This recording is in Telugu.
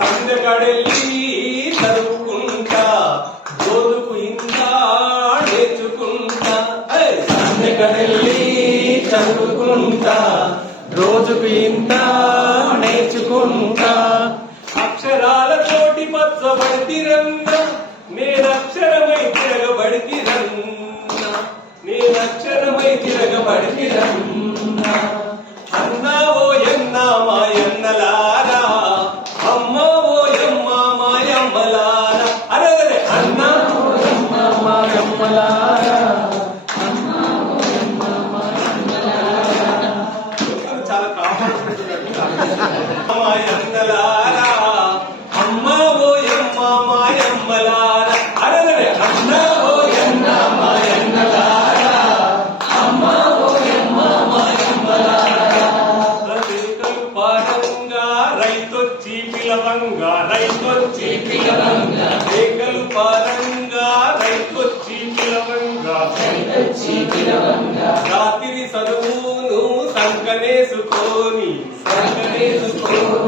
సందెకడెళ్ళి చదువుకుంటా రోజుకు ఇంత నేర్చుకుంటా. సందెకడెళ్ళి చదువుకుంటా రోజుకు ఇంత నేర్చుకుంటా. అక్షరాల తోటి పచ్చబడితి రన్న నేనక్షరమై తిరగబడితి రన్న నేనక్షరమై తిరగబడితి రన్న. అన్నా ఓ ఎన్నా మాయన్నలారా అమ్మా ఓ యమ్మ మాయమ్మలారా అరే అన్నా ఓ యమ్మ మాయమ్మలారా చాలా మాయన్నలారా అమ్మా ఓ యమ్మ మాయమ్మలారా అరే అన్నా ఓ యమ్మ మాయన్నలారా అమ్మా ఓ యమ్మ మాయమ్మలారా. పరంగా రైతొచ్చి పిలవంగా రైతొచ్చి పిలవంగా రేఖలు పరంగా రైతొచ్చి పిలవంగా రైతొచ్చి పిలవంగా. రాత్రి చదువును సంకనేసుకొని సంకనేసుకొని